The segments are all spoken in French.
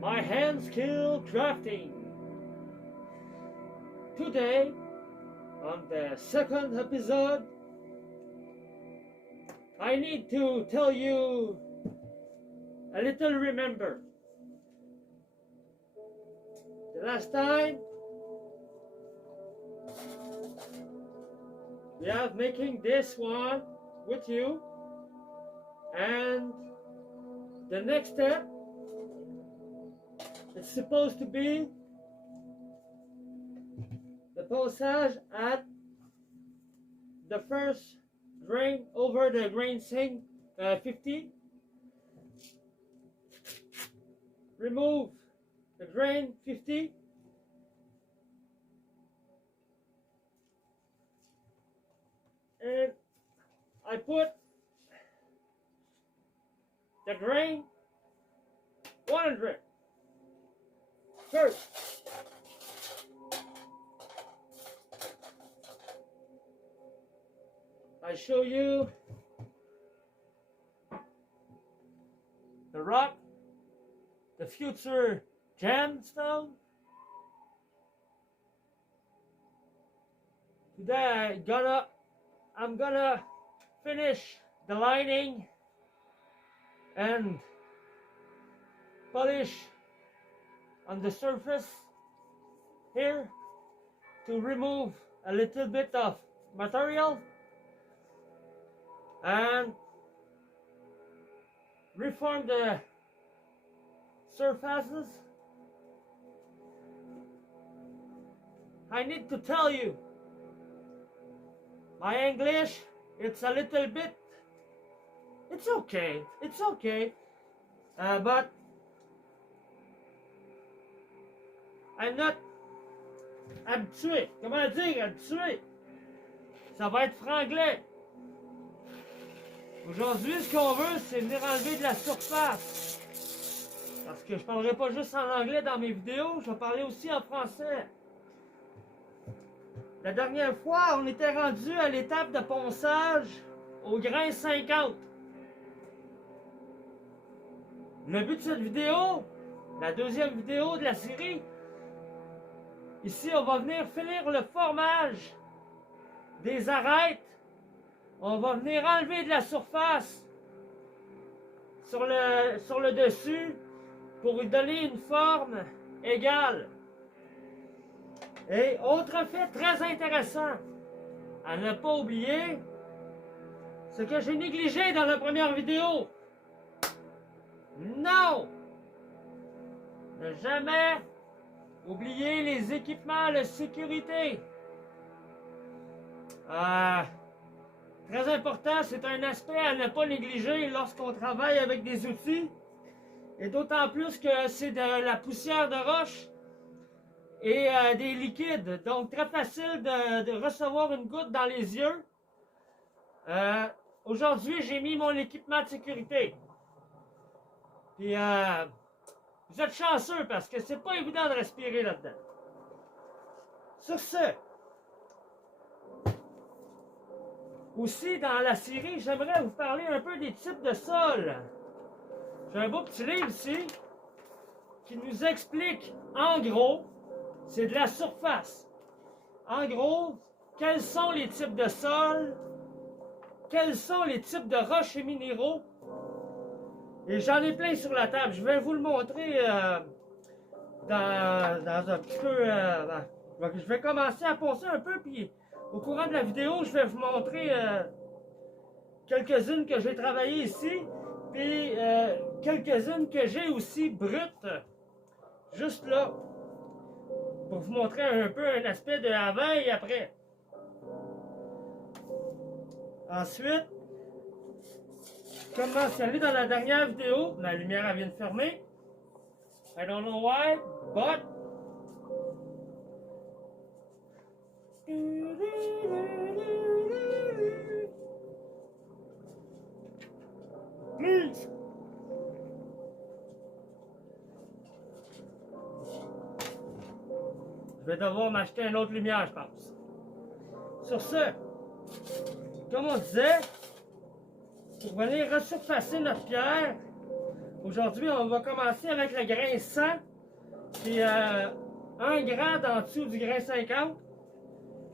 my hand skill crafting. Today, on the second episode, I need to tell you a little remember. The last time, we are making this one with you, and the next step is supposed to be the passage at the first grain over the grain sink 50. Remove the grain 50. And I put the grain 100 first. I show you the rock, the future gemstone. Today I'm gonna finish the lining and polish on the surface here to remove a little bit of material and reform the surfaces. I need to tell you, my English, it's a little bit, it's okay, but I'm not habitué. Comment dire habitué? Ça va être franglais. Aujourd'hui, ce qu'on veut, c'est venir enlever de la surface. Parce que je ne parlerai pas juste en anglais dans mes vidéos, je vais parler aussi en français. La dernière fois, on était rendu à l'étape de ponçage au grain 50. Le but de cette vidéo, la deuxième vidéo de la série, ici, on va venir finir le formage des arêtes. On va venir enlever de la surface sur le dessus pour lui donner une forme égale. Et autre fait très intéressant à ne pas oublier, ce que j'ai négligé dans la première vidéo. Non! Ne jamais oublier les équipements de sécurité. Très important, c'est un aspect à ne pas négliger lorsqu'on travaille avec des outils. Et d'autant plus que c'est de la poussière de roche et des liquides. Donc très facile de recevoir une goutte dans les yeux. Aujourd'hui, j'ai mis mon équipement de sécurité. Puis vous êtes chanceux parce que c'est pas évident de respirer là-dedans. Sur ce, aussi dans la série, j'aimerais vous parler un peu des types de sols. J'ai un beau petit livre ici qui nous explique en gros, c'est de la surface. En gros, quels sont les types de sols, quels sont les types de roches et minéraux. Et j'en ai plein sur la table. Je vais vous le montrer dans un petit peu. Je vais commencer à poncer un peu, puis au courant de la vidéo, je vais vous montrer quelques-unes que j'ai travaillées ici, puis quelques-unes que j'ai aussi brutes, juste là, pour vous montrer un peu un aspect de avant et après. Ensuite, comme mentionné dans la dernière vidéo, ma lumière elle vient de fermer. I don't know why, but please. Je vais devoir m'acheter une autre lumière, je pense. Sur ce, comme on disait, pour venir resurfacer notre pierre, Aujourd'hui, on va commencer avec le grain 100, qui est 1 grade en dessous du grain 50.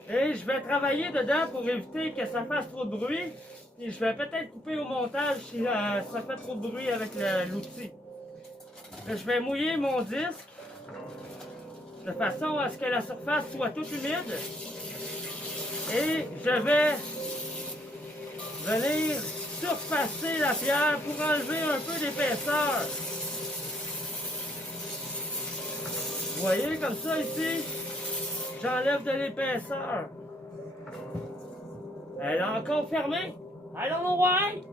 Et je vais travailler dedans pour éviter que ça fasse trop de bruit. Et je vais peut-être couper au montage si ça fait trop de bruit avec l'outil. Je vais mouiller mon disque de façon à ce que la surface soit toute humide. Et je vais venir surfacer la pierre pour enlever un peu d'épaisseur. Vous voyez, comme ça ici, j'enlève de l'épaisseur. Elle est encore fermée. I don't know why.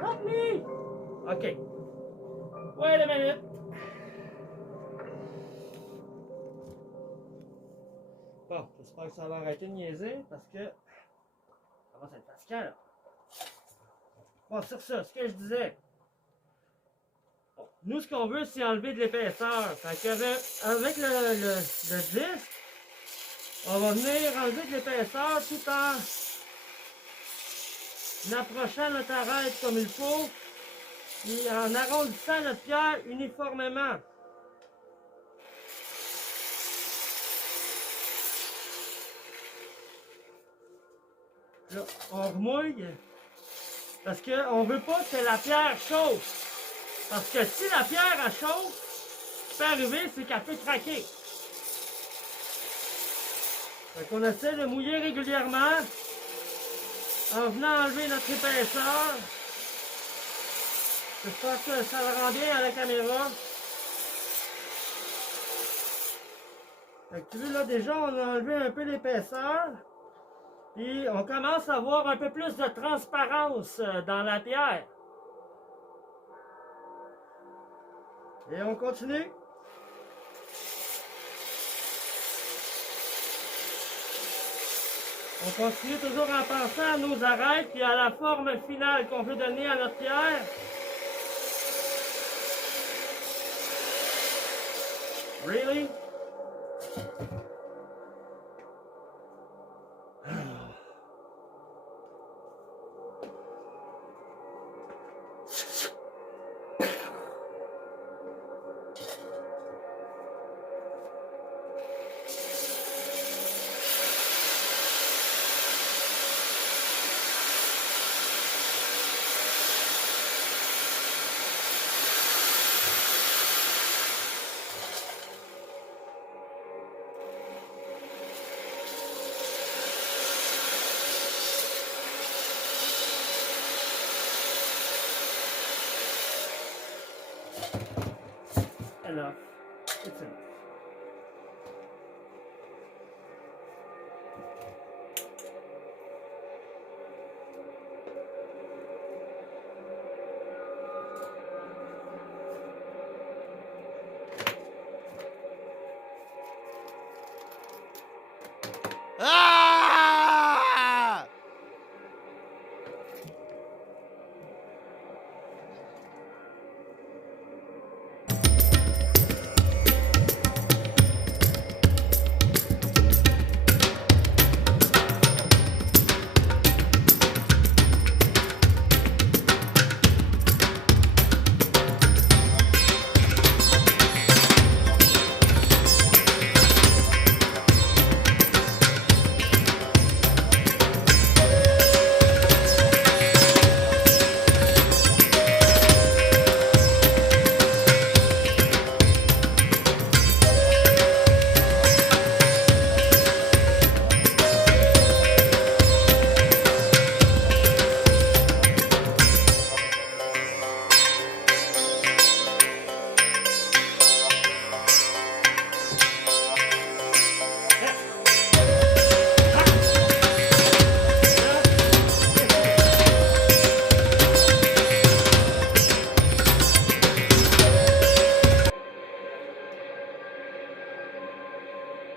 Help me. OK. Wait a minute. Bon, j'espère que ça va arrêter de niaiser parce que ça va être fatigant là. Bon, sur ça, ce que je disais. Bon, nous, ce qu'on veut, c'est enlever de l'épaisseur. Fait qu'avec le disque, on va venir enlever de l'épaisseur tout en approchant notre arête comme il faut et en arrondissant notre pierre uniformément. Là, on remouille parce qu'on ne veut pas que la pierre chauffe. Parce que si la pierre elle chauffe, ce qui peut arriver, c'est qu'elle peut craquer. Fait qu'on essaie de mouiller régulièrement en venant enlever notre épaisseur. J'espère que ça le rend bien à la caméra. Fait que tu vois là, déjà, on a enlevé un peu l'épaisseur. Puis on commence à voir un peu plus de transparence dans la pierre. Et on continue. On continue toujours en pensant à nos arêtes et à la forme finale qu'on veut donner à notre pierre. Really? Enough. It's enough. Ah!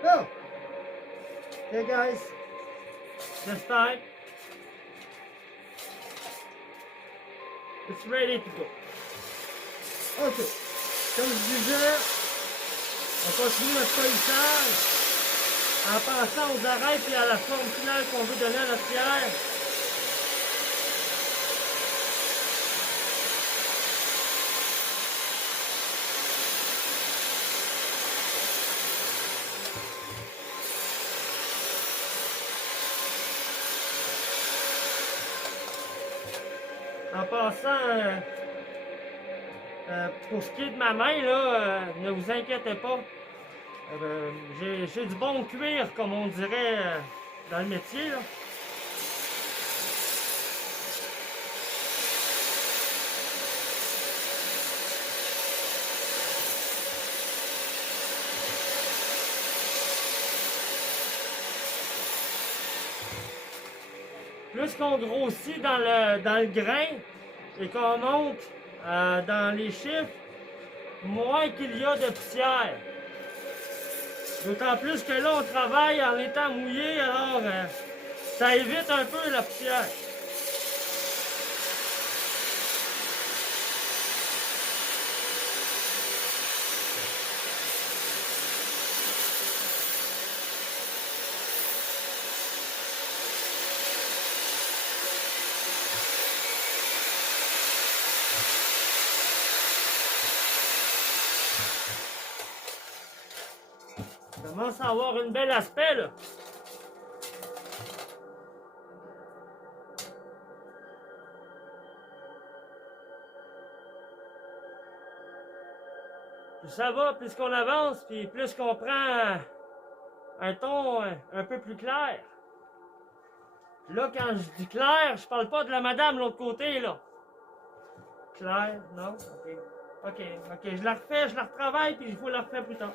Go! Okay guys, this time it's ready to go. Ok, comme je disais, on continue notre polissage en pensant aux arêtes et à la forme finale qu'on veut donner à notre pierre. passant, pour ce qui est de ma main, là, ne vous inquiétez pas. J'ai du bon cuir, comme on dirait dans le métier, là. Plus qu'on grossit dans le grain et qu'on monte dans les chiffres, moins qu'il y a de poussière. D'autant plus que là, on travaille en étant mouillé, alors ça évite un peu la poussière. Ça commence à avoir un bel aspect, là. Plus ça va, plus qu'on avance, puis plus qu'on prend un ton un peu plus clair. Là, quand je dis clair, je parle pas de la madame de l'autre côté, là. Clair, non? Ok, je la refais, je la retravaille, puis je vous la refais plus tard.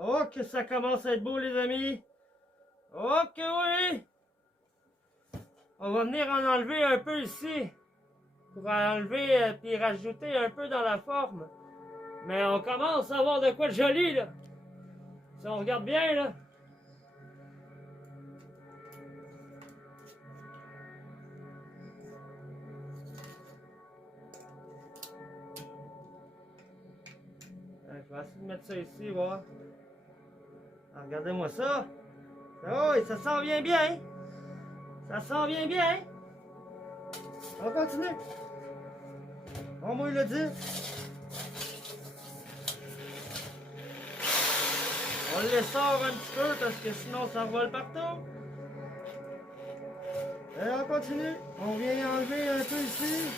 Oh, que ça commence à être beau, les amis! Oh, que oui! On va venir en enlever un peu ici, pour enlever puis rajouter un peu dans la forme. Mais on commence à avoir de quoi de joli, là! Si on regarde bien, là! Je vais essayer de mettre ça ici, voir. Ah, regardez-moi ça! Oh, et ça s'en vient bien! Ça s'en vient bien! On continue! On mouille le disque. On le sort un petit peu parce que sinon ça revole partout. Et on continue. On vient enlever un peu ici.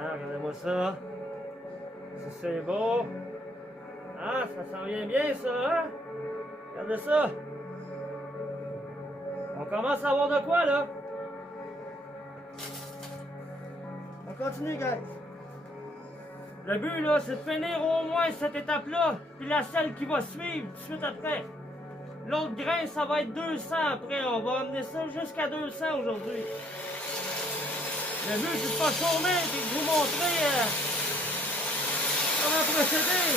Ah, regardez-moi ça. Ça, c'est beau. Ah, ça s'en vient bien, ça, hein? Regardez ça. On commence à avoir de quoi, là? On continue, guys. Le but, là, c'est de finir au moins cette étape-là, puis la celle qui va suivre tout de suite après. L'autre grain, ça va être 200 après. On va amener ça jusqu'à 200 aujourd'hui. Le but, c'est de pas chômer et de vous montrer comment procéder.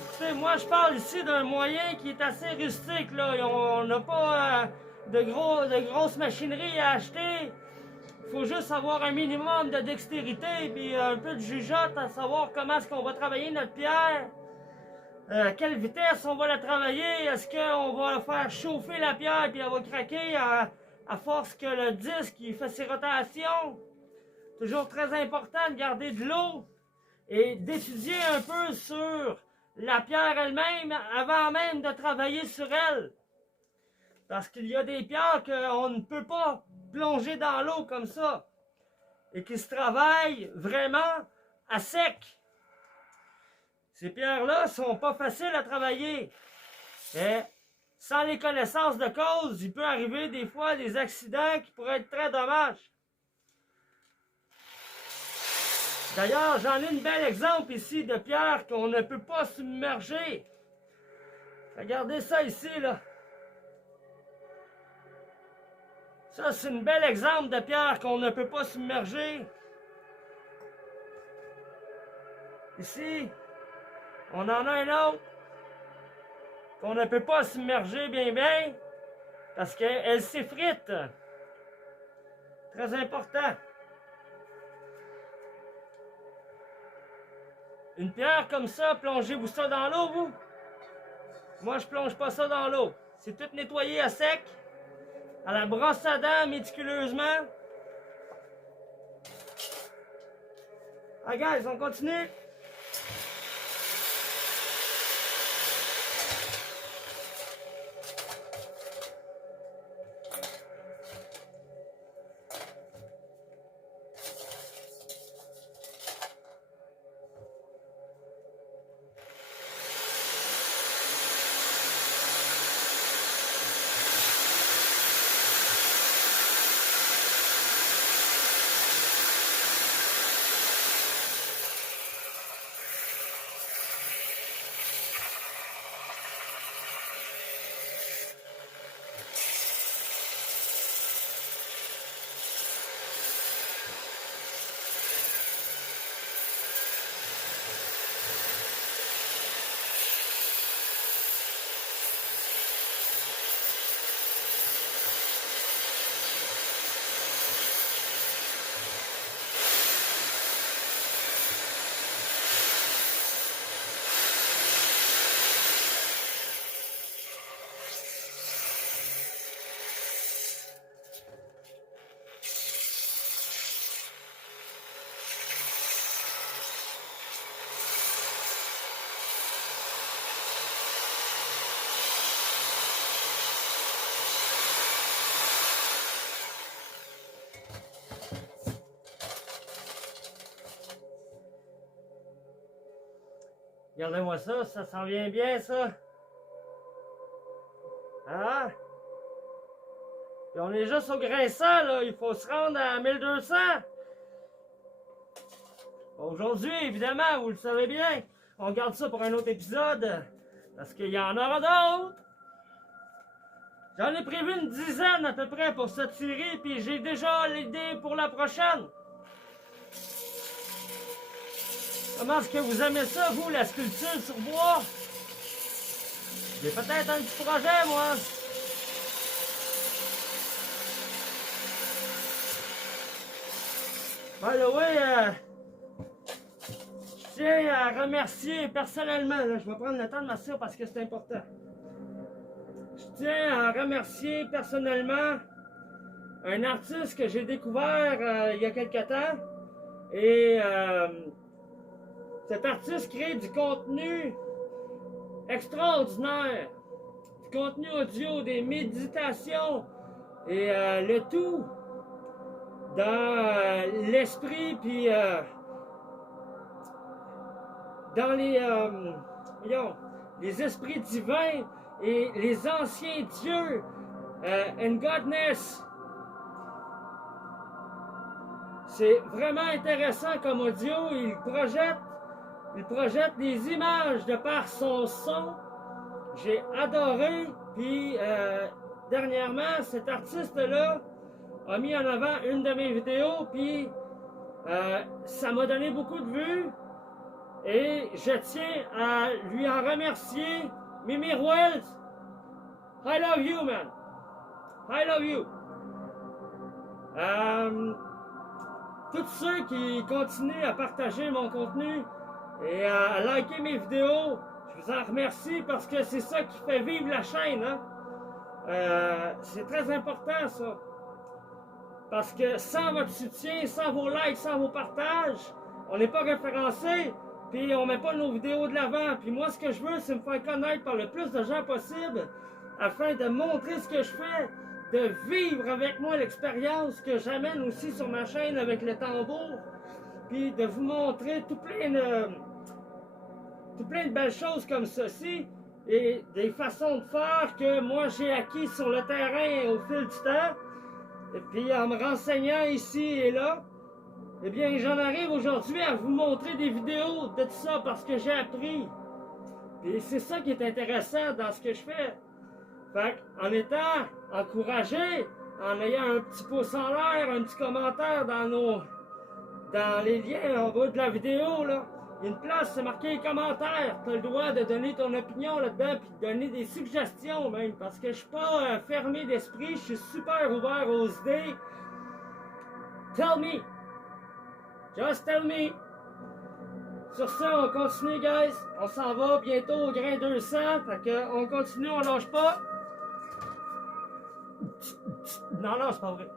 Écoutez, moi, je parle ici d'un moyen qui est assez rustique, là. On n'a pas de grosses machineries à acheter. Il faut juste avoir un minimum de dextérité puis un peu de jugeote à savoir comment est-ce qu'on va travailler notre pierre. À quelle vitesse on va la travailler? Est-ce qu'on va faire chauffer la pierre puis elle va craquer à force que le disque il fait ses rotations? Toujours très important de garder de l'eau et d'étudier un peu sur la pierre elle-même avant même de travailler sur elle. Parce qu'il y a des pierres qu'on ne peut pas plonger dans l'eau comme ça et qui se travaillent vraiment à sec. Ces pierres-là sont pas faciles à travailler. Et sans les connaissances de cause, il peut arriver des fois des accidents qui pourraient être très dommages. D'ailleurs, j'en ai un bel exemple ici de pierre qu'on ne peut pas submerger. Regardez ça ici, là. Ça, c'est un bel exemple de pierre qu'on ne peut pas submerger. Ici, on en a un autre qu'on ne peut pas submerger bien parce qu'elle s'effrite. Très important. Une pierre comme ça, plongez-vous ça dans l'eau, vous? Moi, je plonge pas ça dans l'eau. C'est tout nettoyé à sec, à la brosse à dents méticuleusement. Ah, guys, on continue. Regardez-moi ça, ça s'en vient bien, ça. Ah! Puis on est juste au grinçant, là. Il faut se rendre à 1200. Aujourd'hui, évidemment, vous le savez bien, on garde ça pour un autre épisode. Parce qu'il y en aura d'autres. J'en ai prévu une dizaine à peu près pour cette série, puis j'ai déjà l'idée pour la prochaine. Comment est-ce que vous aimez ça, vous, la sculpture sur bois? J'ai peut-être un petit projet, moi. By the way, je tiens à remercier personnellement, là, je vais prendre le temps de m'assurer parce que c'est important. Je tiens à remercier personnellement un artiste que j'ai découvert il y a quelque temps. Et cet artiste crée du contenu extraordinaire, du contenu audio, des méditations et le tout dans l'esprit puis dans les esprits divins et les anciens dieux and godness. C'est vraiment intéressant comme audio. Il projette des images de par son son. J'ai adoré. Puis, dernièrement, cet artiste-là a mis en avant une de mes vidéos, puis ça m'a donné beaucoup de vues. Et je tiens à lui en remercier. Mimi Wells, I love you, man. I love you. Tous ceux qui continuent à partager mon contenu et à liker mes vidéos, je vous en remercie parce que c'est ça qui fait vivre la chaîne. Hein? C'est très important, ça. Parce que sans votre soutien, sans vos likes, sans vos partages, on n'est pas référencé, puis on met pas nos vidéos de l'avant. Puis moi, ce que je veux, c'est me faire connaître par le plus de gens possible, afin de montrer ce que je fais, de vivre avec moi l'expérience que j'amène aussi sur ma chaîne avec le tambour, puis de vous montrer tout plein de belles choses comme ceci, et des façons de faire que moi j'ai acquis sur le terrain au fil du temps. Et puis en me renseignant ici et là, eh bien j'en arrive aujourd'hui à vous montrer des vidéos de tout ça parce que j'ai appris. Et c'est ça qui est intéressant dans ce que je fais. Fait en étant encouragé, en ayant un petit pouce en l'air, un petit commentaire dans les liens en bas de la vidéo, là, une place, c'est marqué commentaires. Tu as le droit de donner ton opinion là-dedans, puis de donner des suggestions même, parce que je suis pas fermé d'esprit, je suis super ouvert aux idées. Tell me. Just tell me. Sur ça, on continue, guys. On s'en va bientôt au grain 200, fait que on continue, on lâche pas. Non, non, c'est pas vrai.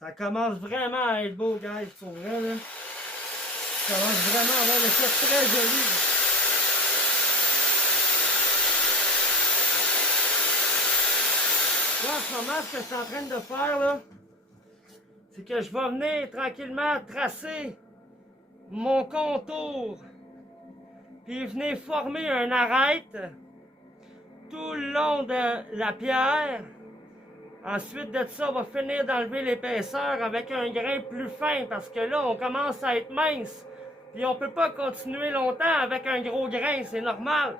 Ça commence vraiment à être beau, guys, pour vrai, là. Ça commence vraiment à avoir l'effet très joli. Là, en ce moment, ce que je suis en train de faire, là, c'est que je vais venir tranquillement tracer mon contour, puis venir former un arête tout le long de la pierre. Ensuite de ça, on va finir d'enlever l'épaisseur avec un grain plus fin parce que là, on commence à être mince. Puis on peut pas continuer longtemps avec un gros grain, c'est normal.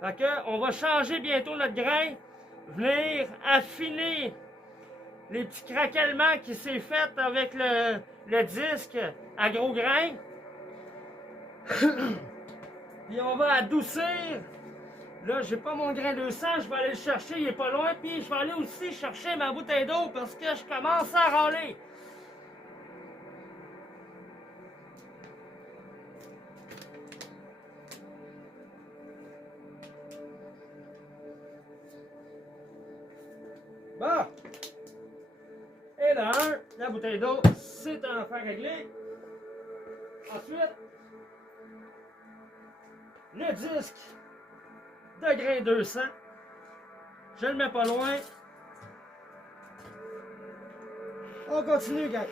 Fait que on va changer bientôt notre grain, venir affiner les petits craquellements qui s'est fait avec le disque à gros grain. Puis on va adoucir. Là, j'ai pas mon grain 200, je vais aller le chercher, il est pas loin. Puis je vais aller aussi chercher ma bouteille d'eau parce que je commence à râler. Bon. Et là, la bouteille d'eau, c'est un affaire réglée. Ensuite, le disque de grain 200. Je le mets pas loin. On continue, gars.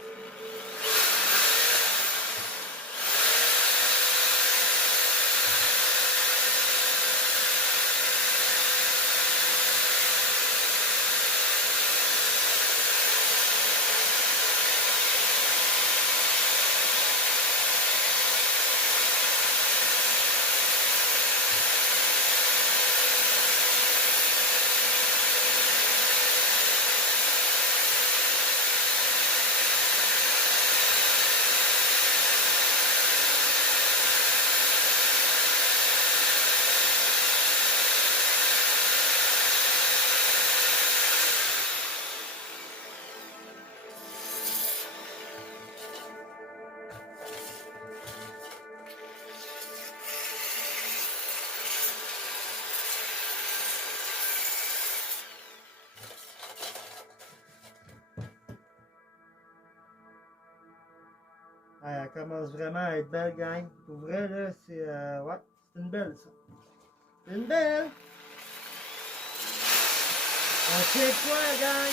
Elle commence vraiment à être belle, gang. Pour vrai, là, c'est... ouais, c'est une belle, ça. C'est une belle! On sait quoi, gang?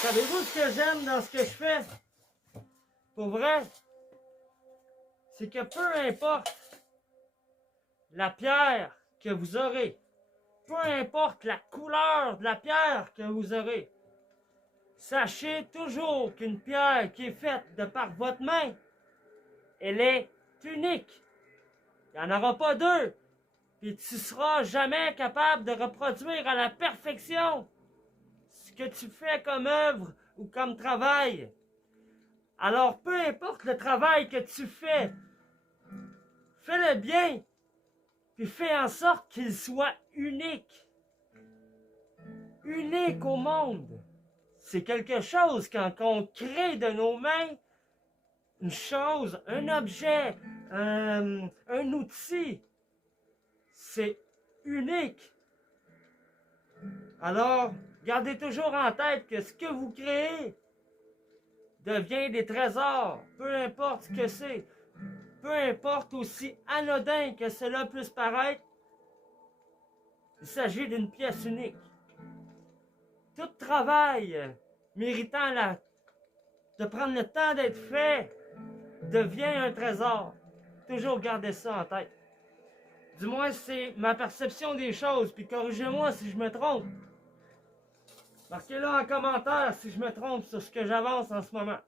Savez-vous ce que j'aime dans ce que je fais? Pour vrai, c'est que peu importe la pierre que vous aurez, peu importe la couleur de la pierre que vous aurez, sachez toujours qu'une pierre qui est faite de par votre main, elle est unique. Il n'y en aura pas deux. Puis tu seras jamais capable de reproduire à la perfection ce que tu fais comme œuvre ou comme travail. Alors, peu importe le travail que tu fais, fais-le bien, puis fais en sorte qu'il soit unique. Unique au monde. C'est quelque chose quand on crée de nos mains une chose, un objet, un outil. C'est unique. Alors, gardez toujours en tête que ce que vous créez devient des trésors, peu importe ce que c'est, peu importe aussi anodin que cela puisse paraître, il s'agit d'une pièce unique. Tout travail méritant de prendre le temps d'être fait devient un trésor. Toujours garder ça en tête. Du moins, c'est ma perception des choses, puis corrigez-moi si je me trompe. Marquez-le en commentaire si je me trompe sur ce que j'avance en ce moment.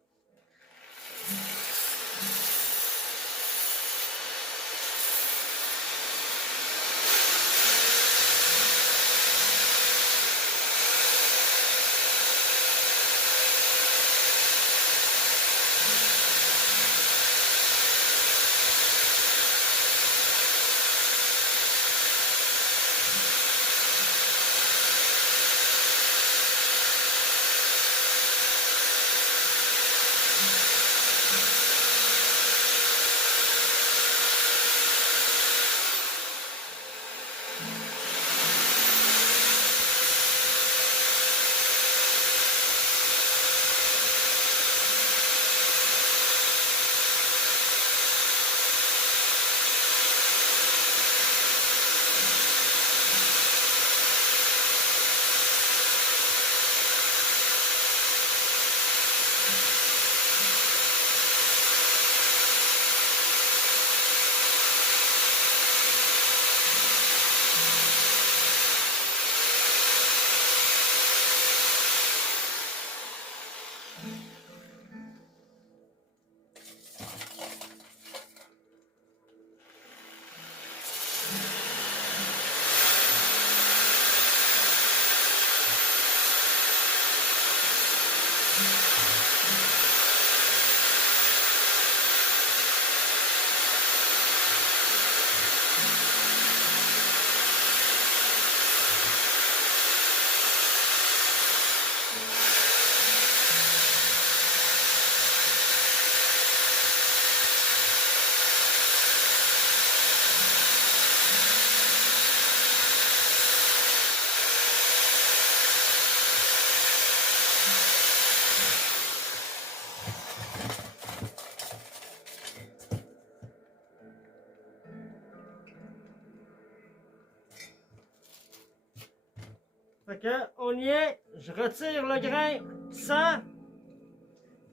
Fait que, on y est. Je retire le grain 100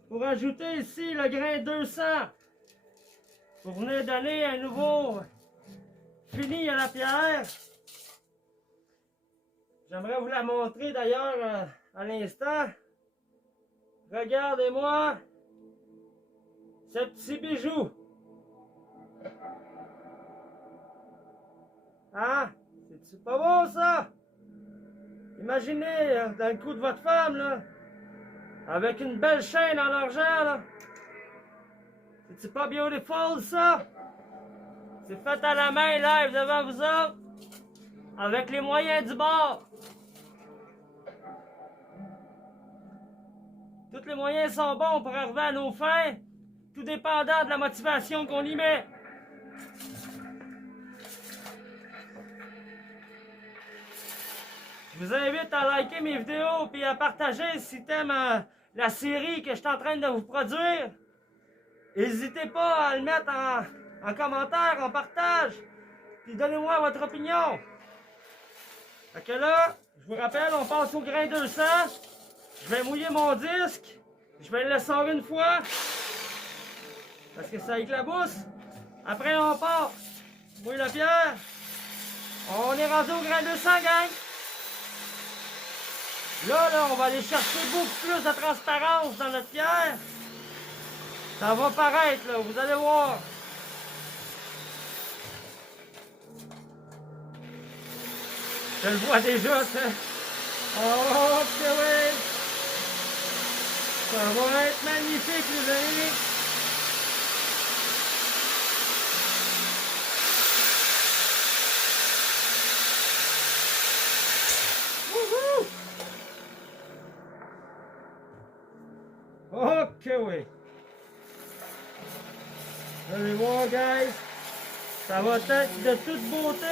pour ajouter ici le grain 200 pour venir donner un nouveau fini à la pierre. J'aimerais vous la montrer d'ailleurs à l'instant. Regardez-moi ce petit bijou. Hein? C'est pas beau ça? Imaginez dans le cou de votre femme, là, avec une belle chaîne en argent, là. C'est pas beautiful ça? C'est fait à la main live devant vous autres, avec les moyens du bord. Tous les moyens sont bons pour arriver à nos fins, tout dépendant de la motivation qu'on y met. Je vous invite à liker mes vidéos et à partager si t'aimes la série que je suis en train de vous produire. N'hésitez pas à le mettre en commentaire, en partage, puis donnez-moi votre opinion. Fait que là, je vous rappelle, on passe au grain 200. Je vais mouiller mon disque. Je vais le laisser une fois. Parce que ça éclabousse. Après, on part. Mouille la pierre. On est rendu au grain 200, gang. Là, on va aller chercher beaucoup plus de transparence dans notre pierre. Ça va paraître, là, vous allez voir. Je le vois déjà, ça. Oh, que oui. Ça va être magnifique, les amis. Wouhou! Ok, oui. Vous allez voir, guys. Ça va être de toute beauté.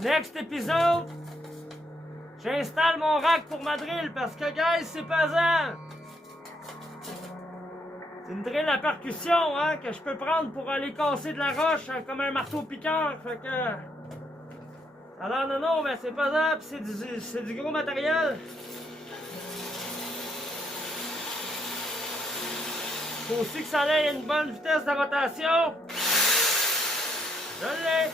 Next épisode, j'installe mon rack pour ma drill parce que, guys, c'est pesant. C'est une drill à percussion, hein, que je peux prendre pour aller casser de la roche hein, comme un marteau piqueur. Fait que. Alors, non, mais c'est pesant, pis c'est du gros matériel. Faut aussi que ça ait une bonne vitesse de rotation. Je l'ai.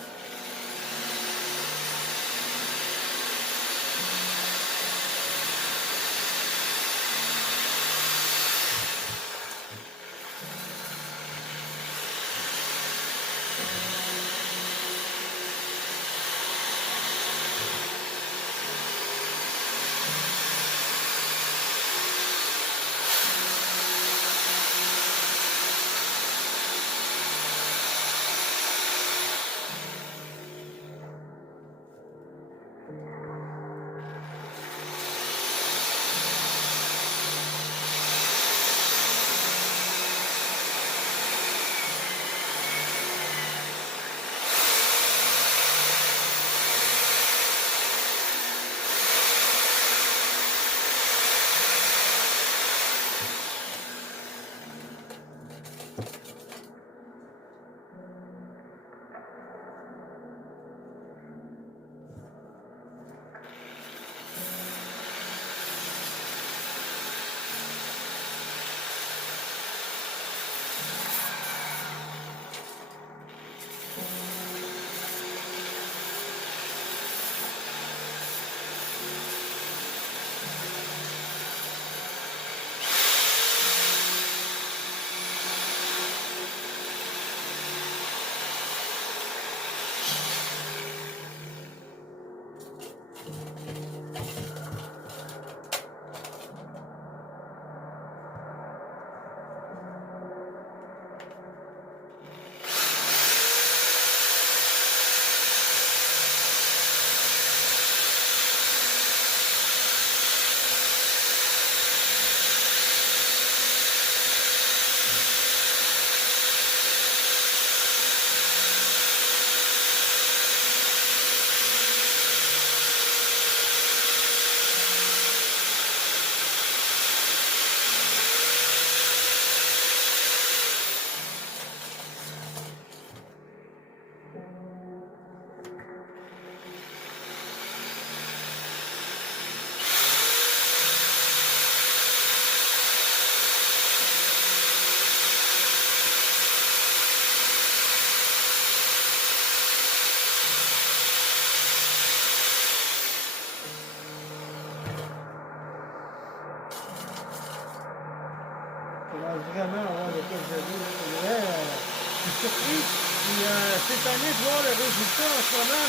vraiment avoir des quelques jeux. C'est vrai, je suis surpris. Puis c'est étonné de voir le résultat en ce moment.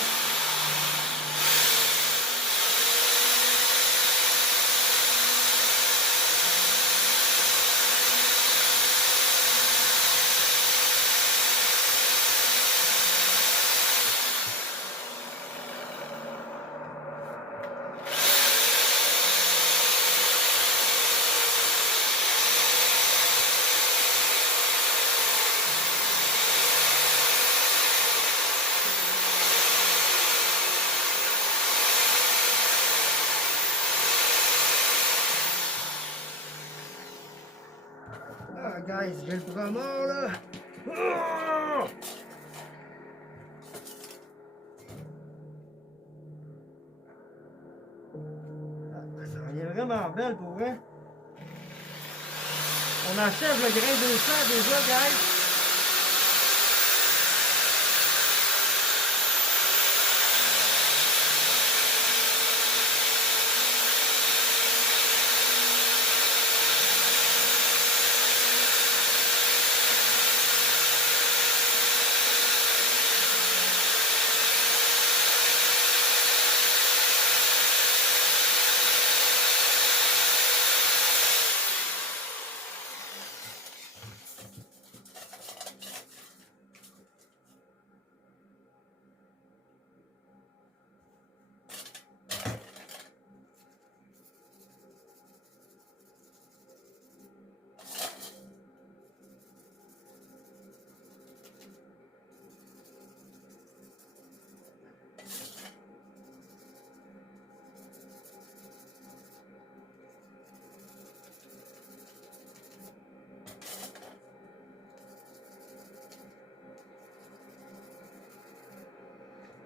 Ah, guys, j'ai le bras mort, là. Ah! Ça revient vraiment belle, pour vrai. On achève le grain 200 déjà, guys.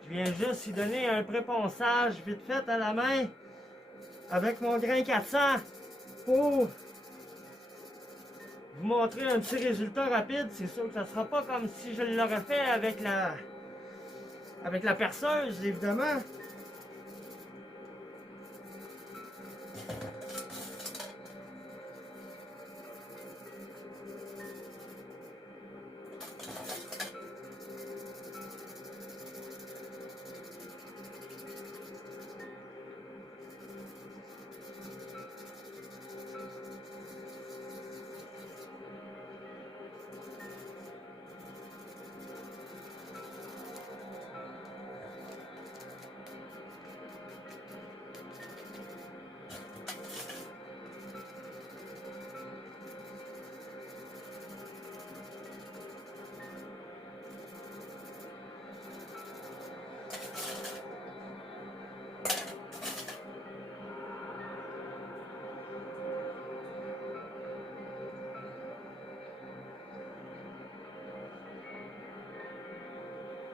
Je viens juste y donner un préponçage vite fait à la main avec mon grain 400 pour vous montrer un petit résultat rapide. C'est sûr que ça ne sera pas comme si je l'aurais fait avec la perceuse, évidemment.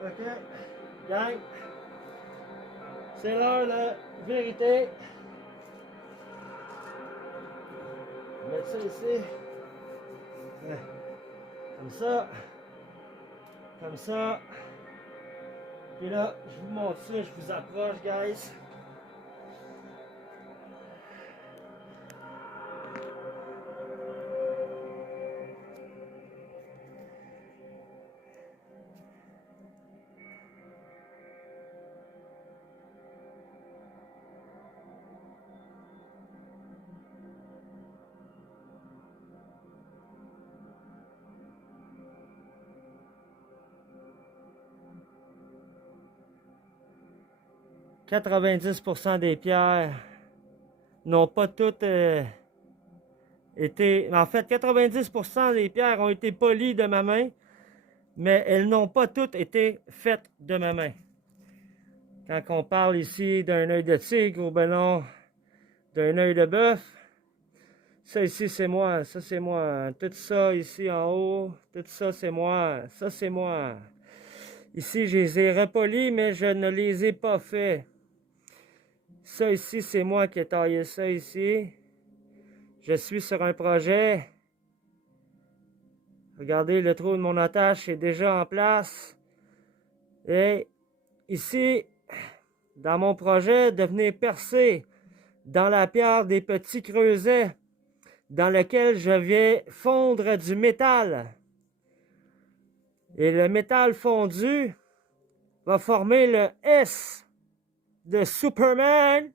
Ok, gang, c'est l'heure de vérité. Je vais mettre ça ici. Comme ça. Comme ça. Puis là, je vous montre ça, je vous approche, guys. « 90% des pierres n'ont pas toutes été... En fait, 90% des pierres ont été polies de ma main, mais elles n'ont pas toutes été faites de ma main. Quand on parle ici d'un œil de tigre ou ben non, d'un œil de bœuf, ça ici c'est moi, ça c'est moi. Tout ça ici en haut, tout ça c'est moi, ça c'est moi. Ici je les ai repolis, mais je ne les ai pas faits. Ça ici c'est moi qui ai taillé ça ici. Je suis sur un projet. Regardez, le trou de mon attache est déjà en place. Et ici, dans mon projet, de venir percer dans la pierre des petits creusets dans lequel je vais fondre du métal. Et le métal fondu va former le S de Superman.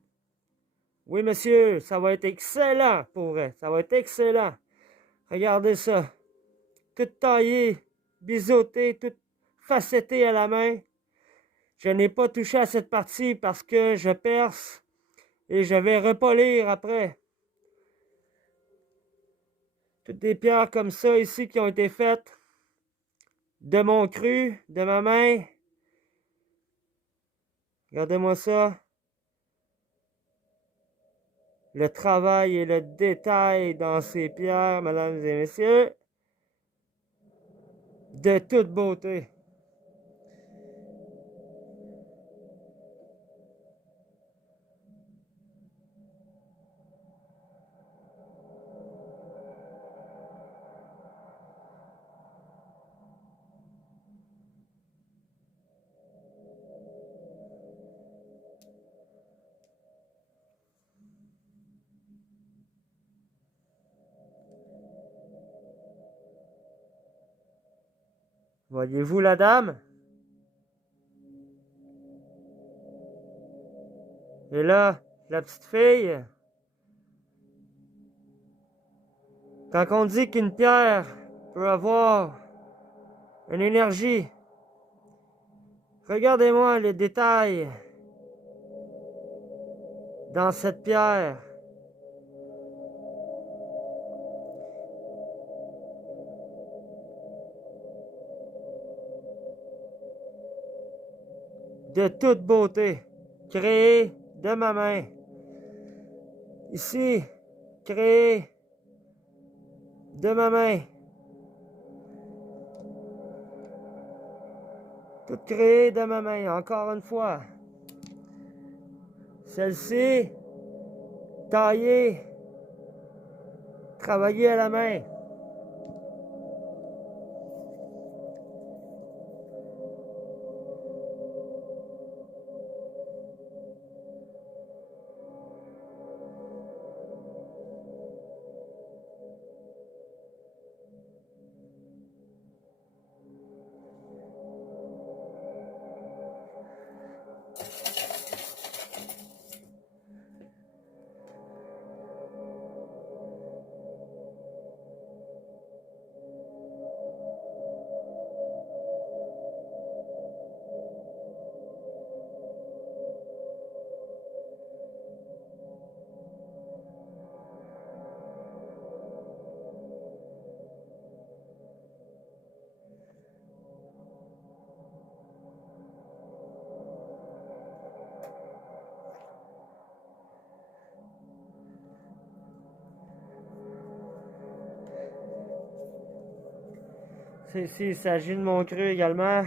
Oui, monsieur, ça va être excellent pour vrai. Ça va être excellent. Regardez ça. Tout taillé, biseauté, tout facetté à la main. Je n'ai pas touché à cette partie parce que je perce et je vais repolir après. Toutes des pierres comme ça ici qui ont été faites de mon cru, de ma main. Regardez-moi ça. Le travail et le détail dans ces pierres, mesdames et messieurs, de toute beauté. Voyez-vous la dame? Et là, la petite fille. Quand on dit qu'une pierre peut avoir une énergie, regardez-moi les détails dans cette pierre. De toute beauté, créée de ma main. Ici, créée de ma main. Tout créé de ma main, encore une fois. Celle-ci, taillée, travaillée à la main. Ici, il s'agit de mon cru également.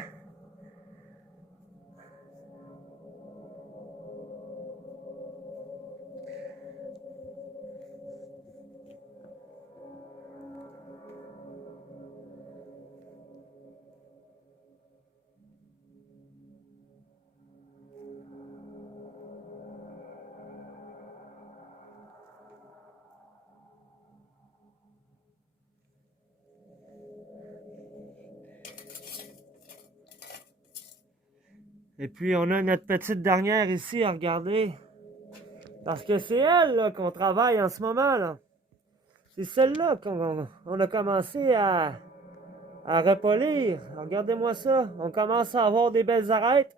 Et puis, on a notre petite dernière ici à regarder. Parce que c'est elle là, qu'on travaille en ce moment. Là. C'est celle-là qu'on a commencé à repolir. Regardez-moi ça. On commence à avoir des belles arêtes.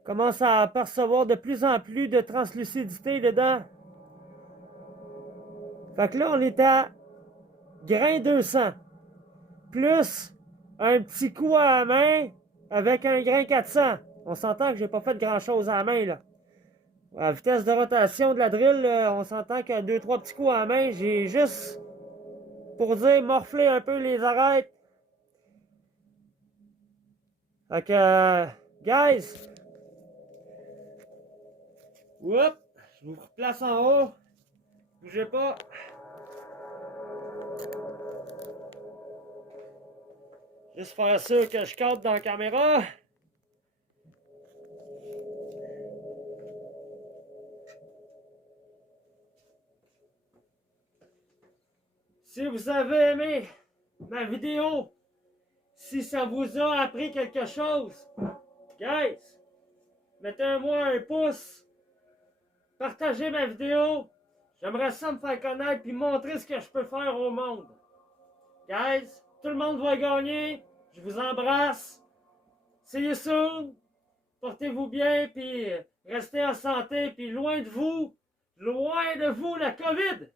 On commence à percevoir de plus en plus de translucidité dedans. Fait que là, on est à grain 200. Plus un petit coup à la main avec un grain 400. On s'entend que j'ai pas fait grand-chose à la main, là. À la vitesse de rotation de la drill, on s'entend que 2-3 petits coups à la main, j'ai juste, pour dire, morflé un peu les arêtes. Fait que, guys, whoop, je vous replace en haut. Bougez pas. Juste faire sûr que je cadre dans la caméra. Si vous avez aimé ma vidéo, si ça vous a appris quelque chose, guys, mettez-moi un pouce, partagez ma vidéo. J'aimerais ça me faire connaître puis montrer ce que je peux faire au monde. Guys, tout le monde va gagner. Je vous embrasse. See you soon. Portez-vous bien puis restez en santé puis loin de vous la COVID.